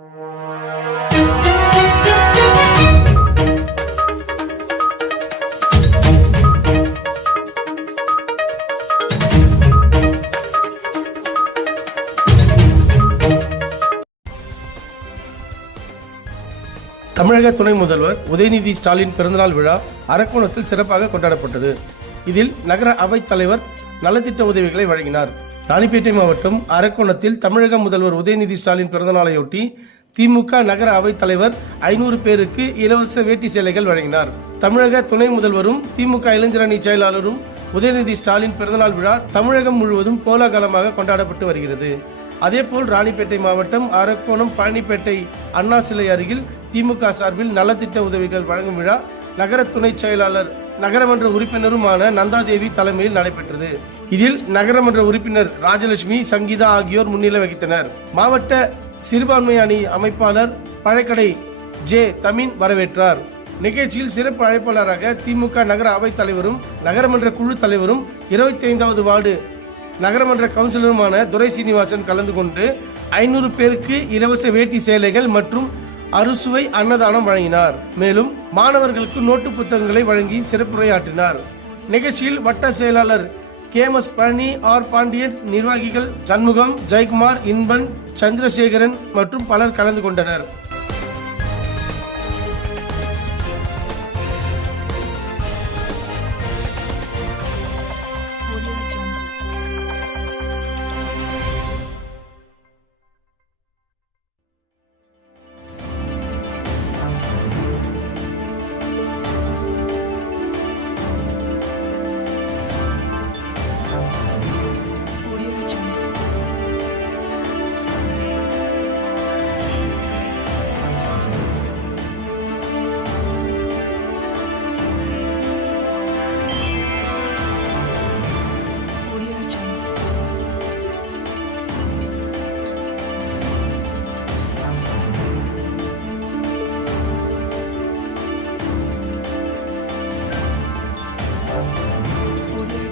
தமிழக துணை முதல்வர் உதயநிதி ஸ்டாலின் பிறந்தநாள் விழா அரக்கோணத்தில் சிறப்பாக கொண்டாடப்பட்டது. இதில் நகர அவைத் தலைவர் நலத்திட்ட உதவிகளை வழங்கினார். ராணிப்பேட்டை மாவட்டம் அரக்கோணத்தில் தமிழக முதல்வர் உதயநிதி ஸ்டாலின் பிறந்தநாளையொட்டி திமுக நகர அவைத் தலைவர் 500 பேருக்கு இலவச வேட்டி சேலைகள் வழங்கினார். தமிழக துணை முதல்வரும் திமுக இளைஞரணி செயலாளரும் உதயநிதி ஸ்டாலின் பிறந்தநாள் விழா தமிழகம் முழுவதும் கோலாகலமாக கொண்டாடப்பட்டு வருகிறது. அதேபோல் ராணிப்பேட்டை மாவட்டம் அரக்கோணம் பழனிப்பேட்டை அண்ணா சிலை அருகில் திமுக சார்பில் நலத்திட்ட உதவிகள் வழங்கும் விழா நகர துணை செயலாளர் நகரமன்ற உறுப்பினருமான நந்தாதேவி தலைமையில் நடைபெற்றது. இதில் நகரமன்ற உறுப்பினர் ராஜலட்சுமி, சங்கீதா ஆகியோர் முன்னிலை வகித்தனர். மாவட்ட சிறுபான்மை அணி அமைப்பாளர் பழக்கடை ஜே தமின் வரவேற்றார். நிகழ்ச்சியில் சிறப்பு அழைப்பாளராக திமுக நகர அவைத் தலைவரும் நகரமன்ற குழு தலைவரும் 25வது வார்டு நகரமன்ற கவுன்சிலருமான துரை சீனிவாசன் கலந்து கொண்டு 500 பேருக்கு இலவச வேட்டி சேலைகள் மற்றும் அறுசுவை அன்னதானம் வழங்கினார். மேலும் மாணவர்களுக்கு நோட்டு புத்தகங்களை வழங்கி சிறப்புரையாற்றினார். நிகழ்ச்சியில் வட்ட செயலாளர் கேமஸ் பழனி, ஆர் பாண்டியன், நிர்வாகிகள் சண்முகம், ஜெயக்குமார், இன்பன், சந்திரசேகரன் மற்றும் பலர் கலந்து கொண்டனர்.